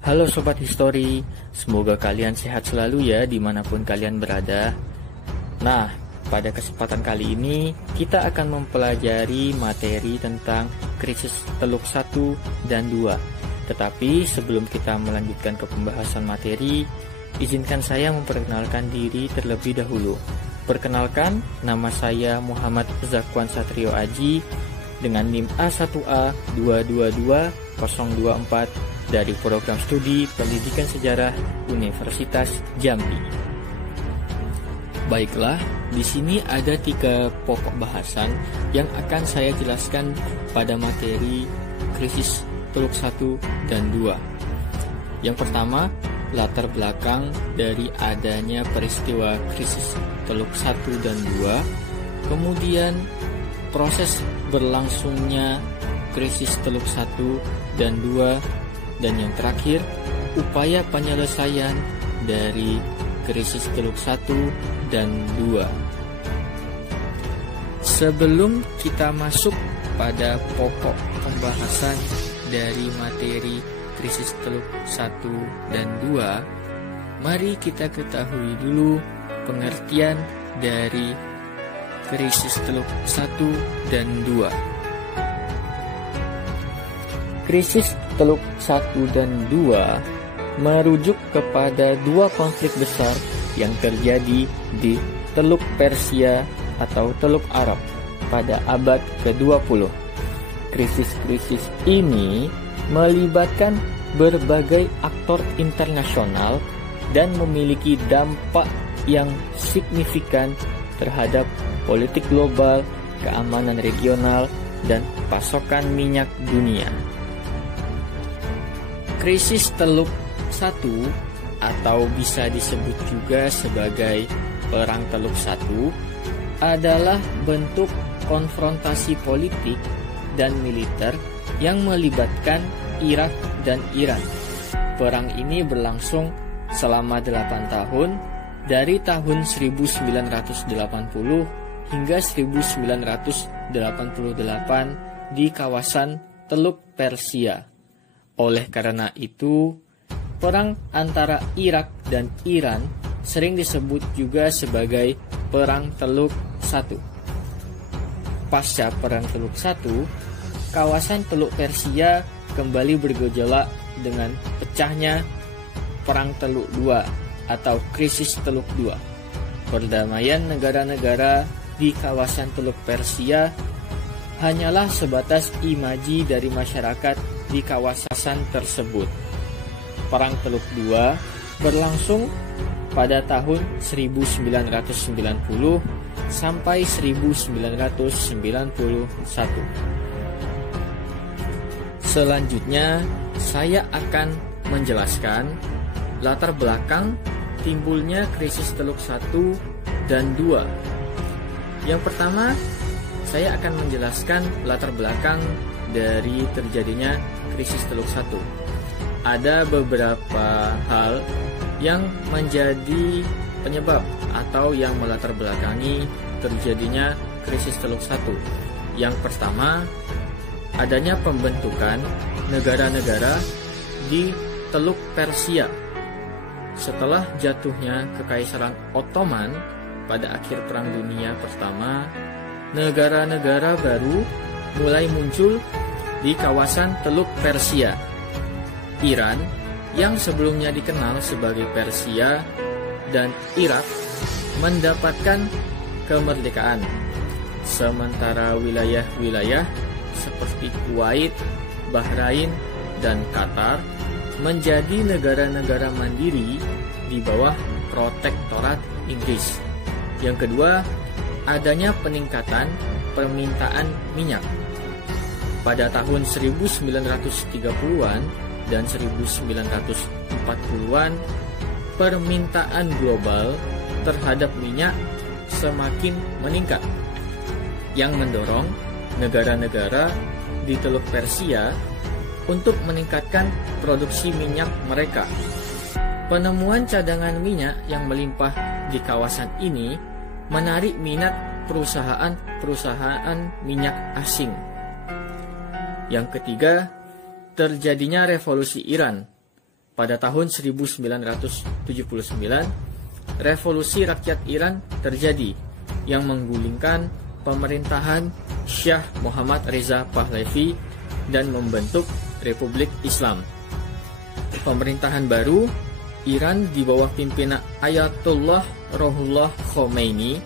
Halo Sobat Histori, semoga kalian sehat selalu ya dimanapun kalian berada. Nah, pada kesempatan kali ini kita akan mempelajari materi tentang krisis Teluk 1 dan 2. Tetapi sebelum kita melanjutkan ke pembahasan materi, izinkan saya memperkenalkan diri terlebih dahulu. Perkenalkan, nama saya Muhammad Zakwan Satrio Aji dengan NIM A1A 222024 dari program studi Pendidikan Sejarah Universitas Jambi. Baiklah, di sini ada 3 pokok bahasan yang akan saya jelaskan pada materi krisis Teluk 1 dan 2. Yang pertama, latar belakang dari adanya peristiwa krisis Teluk 1 dan 2, kemudian proses berlangsungnya krisis Teluk 1 dan 2, dan yang terakhir, upaya penyelesaian dari krisis Teluk 1 dan 2. Sebelum kita masuk pada pokok pembahasan dari materi krisis Teluk 1 dan 2, mari kita ketahui dulu pengertian dari krisis Teluk 1 dan 2. Krisis Teluk 1 dan 2 merujuk kepada 2 konflik besar yang terjadi di Teluk Persia atau Teluk Arab pada abad ke-20. Krisis-krisis ini melibatkan berbagai aktor internasional dan memiliki dampak yang signifikan terhadap politik global, keamanan regional, dan pasokan minyak dunia. Krisis Teluk 1 atau bisa disebut juga sebagai Perang Teluk 1 adalah bentuk konfrontasi politik dan militer yang melibatkan Irak dan Iran. Perang ini berlangsung selama 8 tahun dari tahun 1980 hingga 1988 di kawasan Teluk Persia. Oleh karena itu, perang antara Irak dan Iran sering disebut juga sebagai Perang Teluk 1. Pasca Perang Teluk 1, kawasan Teluk Persia kembali bergejolak dengan pecahnya Perang Teluk 2 atau krisis Teluk 2. Perdamaian negara-negara di kawasan Teluk Persia hanyalah sebatas imaji dari masyarakat di kawasan tersebut. Perang Teluk 2 berlangsung pada tahun 1990 sampai 1991. Selanjutnya, saya akan menjelaskan latar belakang timbulnya krisis Teluk 1 dan 2. Yang pertama, saya akan menjelaskan latar belakang dari terjadinya krisis Teluk 1. Ada beberapa hal yang menjadi penyebab atau yang melatar belakangi terjadinya krisis Teluk 1. Yang pertama, adanya pembentukan negara-negara di Teluk Persia. Setelah jatuhnya Kekaisaran Ottoman pada akhir Perang Dunia Pertama, negara-negara baru mulai muncul di kawasan Teluk Persia. Iran yang sebelumnya dikenal sebagai Persia dan Irak mendapatkan kemerdekaan. Sementara wilayah-wilayah seperti Kuwait, Bahrain, dan Qatar menjadi negara-negara mandiri di bawah protektorat Inggris. Yang kedua, adanya peningkatan permintaan minyak. Pada tahun 1930-an dan 1940-an, permintaan global terhadap minyak semakin meningkat, yang mendorong negara-negara di Teluk Persia untuk meningkatkan produksi minyak mereka. Penemuan cadangan minyak yang melimpah di kawasan ini menarik minat perusahaan-perusahaan minyak asing. Yang ketiga, terjadinya revolusi Iran pada tahun 1979, revolusi rakyat Iran terjadi yang menggulingkan pemerintahan Syah Muhammad Reza Pahlavi dan membentuk Republik Islam. Pemerintahan baru Iran di bawah pimpinan Ayatollah Ruhollah Khomeini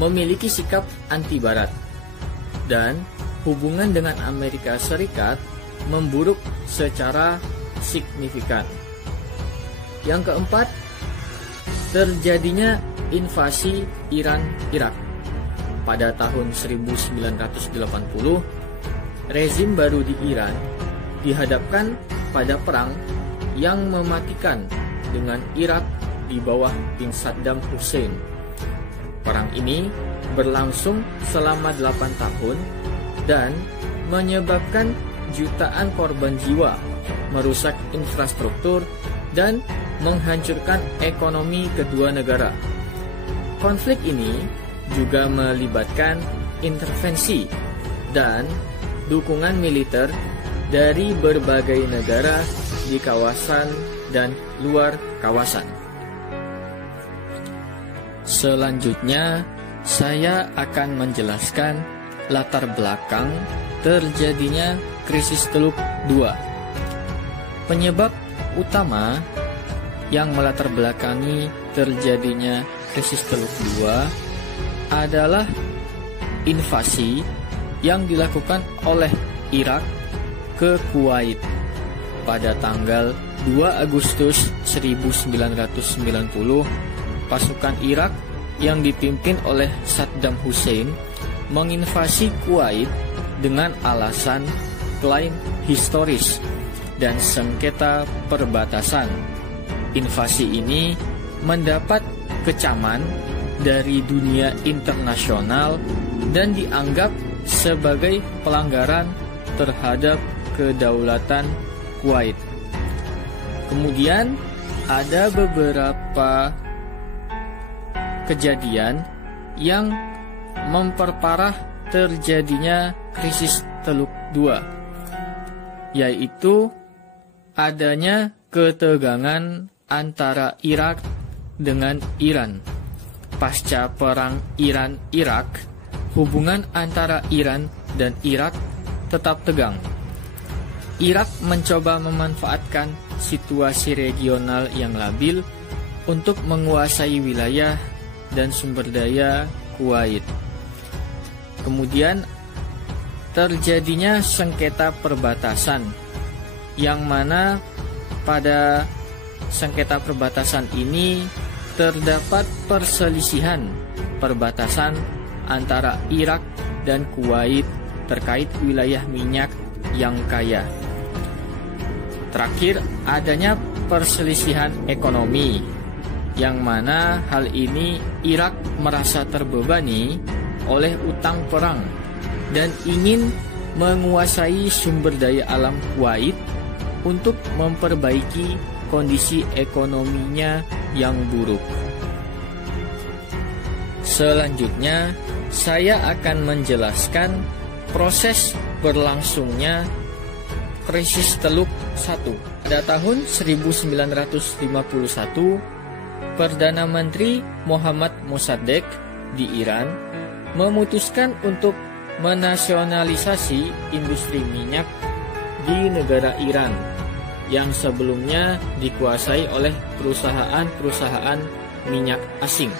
memiliki sikap anti-Barat, dan hubungan dengan Amerika Serikat memburuk secara signifikan. Yang keempat, terjadinya invasi Iran-Irak. Pada tahun 1980, rezim baru di Iran dihadapkan pada perang yang mematikan dengan Irak di bawah Bin Saddam Hussein. Perang ini berlangsung selama 8 tahun dan menyebabkan jutaan korban jiwa, merusak infrastruktur, dan menghancurkan ekonomi kedua negara. Konflik ini juga melibatkan intervensi dan dukungan militer dari berbagai negara di kawasan dan luar kawasan. Selanjutnya, saya akan menjelaskan latar belakang terjadinya krisis Teluk II. Penyebab utama yang melatar belakangi terjadinya krisis Teluk II adalah invasi yang dilakukan oleh Irak ke Kuwait pada tanggal 2 Agustus 1990. Pasukan Irak yang dipimpin oleh Saddam Hussein menginvasi Kuwait dengan alasan klaim historis dan sengketa perbatasan. Invasi ini mendapat kecaman dari dunia internasional dan dianggap sebagai pelanggaran terhadap kedaulatan Kuwait. Kemudian ada beberapa kejadian yang memperparah terjadinya krisis Teluk II, yaitu adanya ketegangan antara Irak dengan Iran. Pasca perang Iran-Irak, hubungan antara Iran dan Irak tetap tegang. Irak mencoba memanfaatkan situasi regional yang labil untuk menguasai wilayah dan sumber daya Kuwait. Kemudian terjadinya sengketa perbatasan, yang mana pada sengketa perbatasan ini terdapat perselisihan perbatasan antara Irak dan Kuwait terkait wilayah minyak yang kaya. Terakhir, adanya perselisihan ekonomi, yang mana hal ini Irak merasa terbebani oleh utang perang dan ingin menguasai sumber daya alam Kuwait untuk memperbaiki kondisi ekonominya yang buruk. Selanjutnya, saya akan menjelaskan proses berlangsungnya krisis Teluk I. Pada tahun 1951, Perdana Menteri Mohammad Mossadegh di Iran memutuskan untuk menasionalisasi industri minyak di negara Iran yang sebelumnya dikuasai oleh perusahaan-perusahaan minyak asing,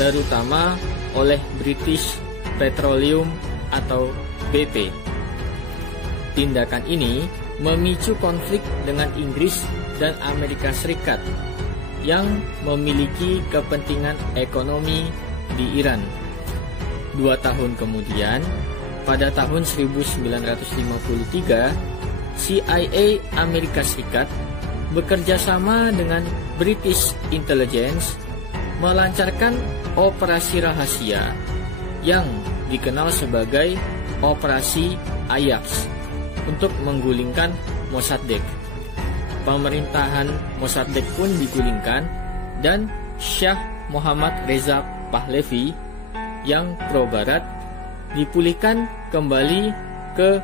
terutama oleh British Petroleum atau BP. Tindakan ini memicu konflik dengan Inggris dan Amerika Serikat yang memiliki kepentingan ekonomi di Iran. 2 tahun kemudian, pada tahun 1953, CIA Amerika Serikat bekerja sama dengan British Intelligence melancarkan operasi rahasia yang dikenal sebagai Operasi Ajax untuk menggulingkan Mossadegh. Pemerintahan Mossadegh pun digulingkan dan Syah Muhammad Reza Pahlavi yang pro-barat dipulihkan kembali ke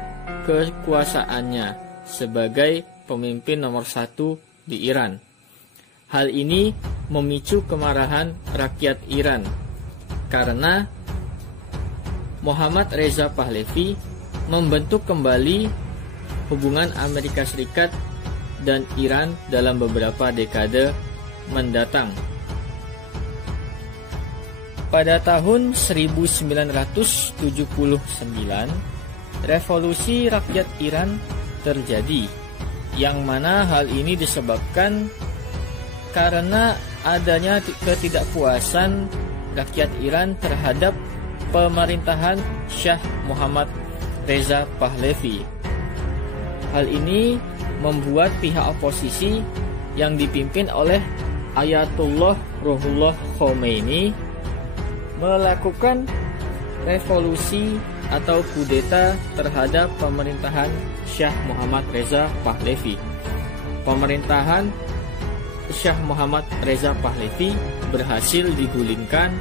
kekuasaannya sebagai pemimpin nomor 1 di Iran. Hal ini memicu kemarahan rakyat Iran karena Mohammad Reza Pahlavi membentuk kembali hubungan Amerika Serikat dan Iran dalam beberapa dekade mendatang. Pada tahun 1979, revolusi rakyat Iran terjadi, yang mana hal ini disebabkan karena adanya ketidakpuasan rakyat Iran terhadap pemerintahan Shah Muhammad Reza Pahlavi. Hal ini membuat pihak oposisi yang dipimpin oleh Ayatollah Ruhollah Khomeini melakukan revolusi atau kudeta terhadap pemerintahan Shah Muhammad Reza Pahlavi. Pemerintahan Shah Muhammad Reza Pahlavi berhasil digulingkan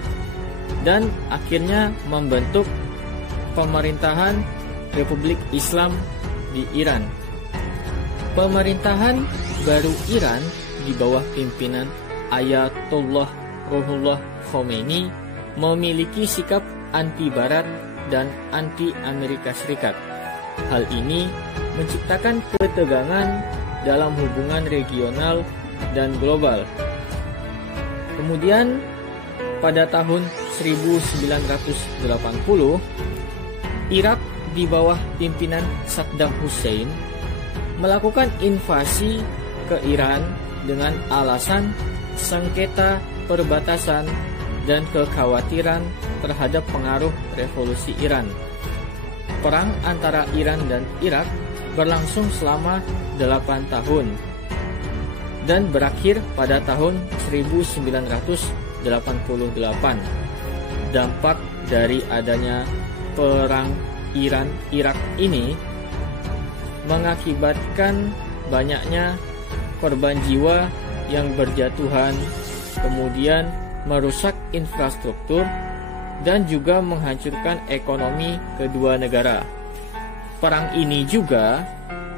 dan akhirnya membentuk pemerintahan Republik Islam di Iran. Pemerintahan baru Iran di bawah pimpinan Ayatollah Ruhollah Khomeini memiliki sikap anti-Barat dan anti-Amerika Serikat. Hal ini menciptakan ketegangan dalam hubungan regional dan global. Kemudian pada tahun 1980, Irak di bawah pimpinan Saddam Hussein melakukan invasi ke Iran dengan alasan sengketa perbatasan dan kekhawatiran terhadap pengaruh revolusi Iran. Perang antara Iran dan Irak berlangsung selama 8 tahun dan berakhir pada tahun 1988. Dampak dari adanya perang Iran-Irak ini mengakibatkan banyaknya korban jiwa yang berjatuhan, kemudian merusak infrastruktur dan juga menghancurkan ekonomi kedua negara. Perang ini juga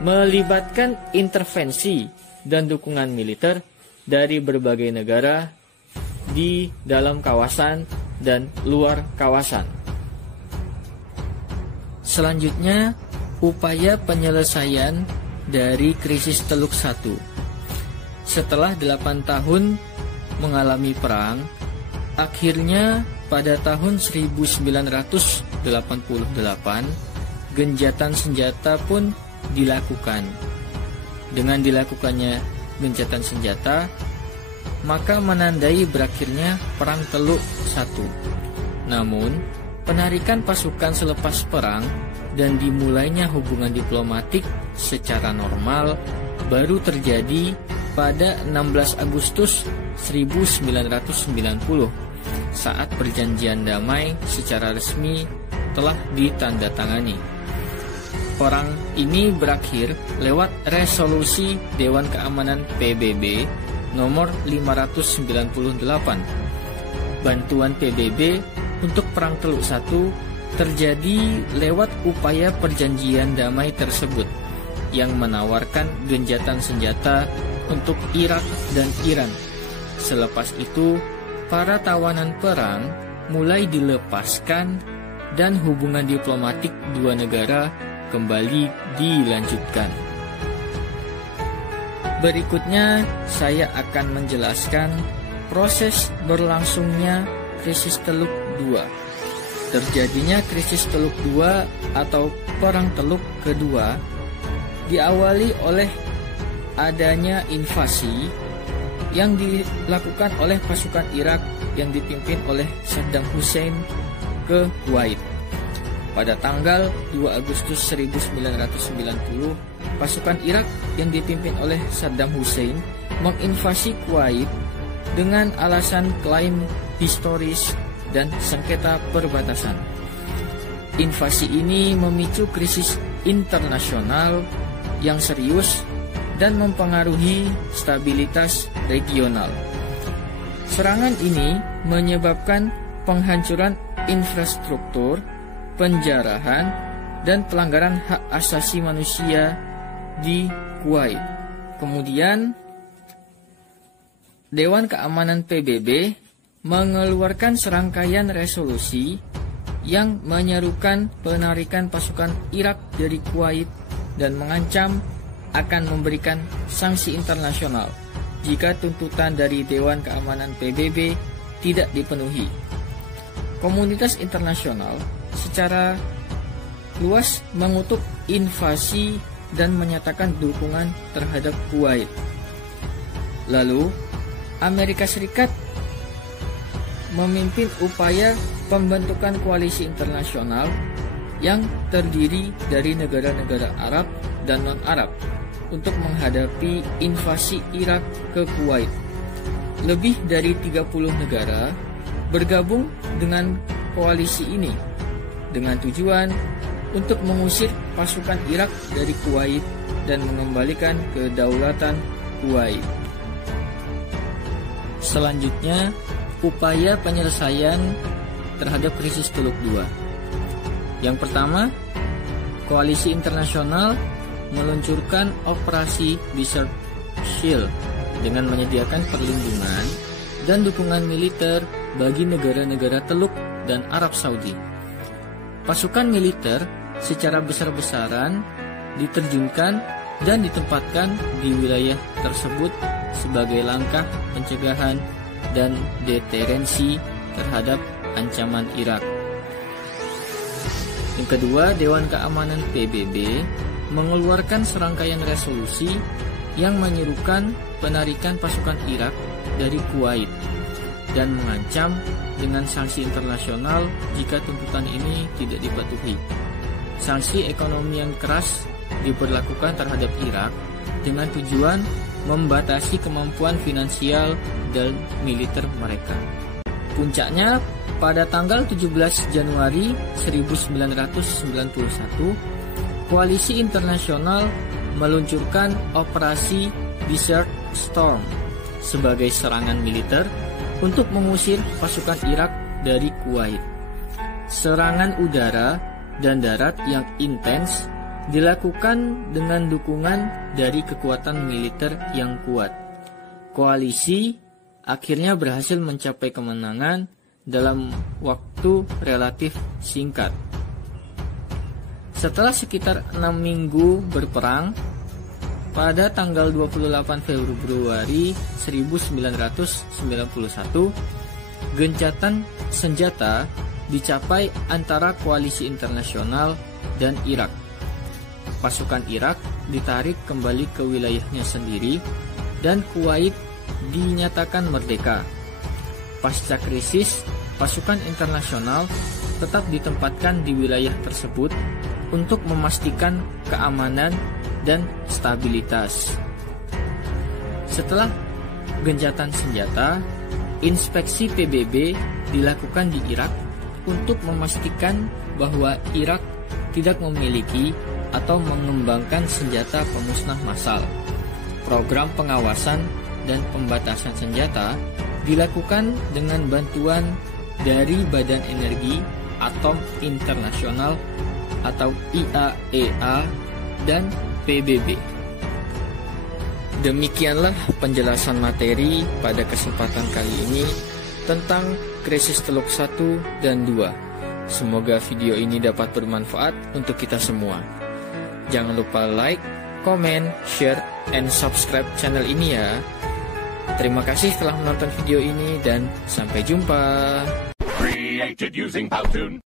melibatkan intervensi dan dukungan militer dari berbagai negara di dalam kawasan dan luar kawasan. Selanjutnya, upaya penyelesaian dari krisis Teluk I. Setelah 8 tahun mengalami perang, akhirnya pada tahun 1988 gencatan senjata pun dilakukan. Dengan dilakukannya gencatan senjata, maka menandai berakhirnya Perang Teluk I. Namun, penarikan pasukan selepas perang dan dimulainya hubungan diplomatik secara normal baru terjadi pada 16 Agustus 1990 saat perjanjian damai secara resmi telah ditandatangani. Perang ini berakhir lewat resolusi Dewan Keamanan PBB nomor 598. Bantuan PBB untuk Perang Teluk I terjadi lewat upaya perjanjian damai tersebut yang menawarkan gencatan senjata untuk Irak dan Iran. Selepas itu, para tawanan perang mulai dilepaskan dan hubungan diplomatik dua negara kembali dilanjutkan. Berikutnya, saya akan menjelaskan proses berlangsungnya krisis Teluk II. Terjadinya krisis Teluk II atau Perang Teluk kedua diawali oleh adanya invasi yang dilakukan oleh pasukan Irak yang dipimpin oleh Saddam Hussein ke Kuwait. Pada tanggal 2 Agustus 1990, pasukan Irak yang dipimpin oleh Saddam Hussein menginvasi Kuwait dengan alasan klaim historis dan sengketa perbatasan. Invasi ini memicu krisis internasional yang serius dan mempengaruhi stabilitas regional. Serangan ini menyebabkan penghancuran infrastruktur, penjarahan, dan pelanggaran hak asasi manusia di Kuwait. Kemudian, Dewan Keamanan PBB mengeluarkan serangkaian resolusi yang menyerukan penarikan pasukan Irak dari Kuwait dan mengancam akan memberikan sanksi internasional jika tuntutan dari Dewan Keamanan PBB tidak dipenuhi. Komunitas internasional secara luas mengutuk invasi dan menyatakan dukungan terhadap Kuwait. Lalu, Amerika Serikat memimpin upaya pembentukan koalisi internasional yang terdiri dari negara-negara Arab dan non-Arab untuk menghadapi invasi Irak ke Kuwait. Lebih dari 30 negara bergabung dengan koalisi ini dengan tujuan untuk mengusir pasukan Irak dari Kuwait dan mengembalikan kedaulatan Kuwait. Selanjutnya, upaya penyelesaian terhadap krisis Teluk II. Yang pertama, koalisi internasional meluncurkan operasi Desert Shield dengan menyediakan perlindungan dan dukungan militer bagi negara-negara Teluk dan Arab Saudi. Pasukan militer secara besar-besaran diterjunkan dan ditempatkan di wilayah tersebut sebagai langkah pencegahan dan deterensi terhadap ancaman Irak. Yang kedua, Dewan Keamanan PBB mengeluarkan serangkaian resolusi yang menyerukan penarikan pasukan Irak dari Kuwait dan mengancam dengan sanksi internasional jika tuntutan ini tidak dipatuhi. Sanksi ekonomi yang keras diberlakukan terhadap Irak dengan tujuan membatasi kemampuan finansial dan militer mereka. Puncaknya, pada tanggal 17 Januari 1991, koalisi internasional meluncurkan operasi Desert Storm sebagai serangan militer untuk mengusir pasukan Irak dari Kuwait. Serangan udara dan darat yang intens dilakukan dengan dukungan dari kekuatan militer yang kuat. Koalisi akhirnya berhasil mencapai kemenangan dalam waktu relatif singkat. Setelah sekitar 6 minggu berperang, pada tanggal 28 Februari 1991, gencatan senjata dicapai antara koalisi internasional dan Irak. Pasukan Irak ditarik kembali ke wilayahnya sendiri dan Kuwait dinyatakan merdeka. Pasca krisis, pasukan internasional tetap ditempatkan di wilayah tersebut untuk memastikan keamanan dan stabilitas. Setelah gencatan senjata, inspeksi PBB dilakukan di Irak untuk memastikan bahwa Irak tidak memiliki atau mengembangkan senjata pemusnah massal. Program pengawasan dan pembatasan senjata dilakukan dengan bantuan dari Badan Energi Atom Internasional atau IAEA dan PBB. Demikianlah penjelasan materi pada kesempatan kali ini tentang krisis Teluk 1 dan 2. Semoga video ini dapat bermanfaat untuk kita semua. Jangan lupa like, comment, share, and subscribe channel ini ya. Terima kasih telah menonton video ini dan sampai jumpa. Created using Powtoon.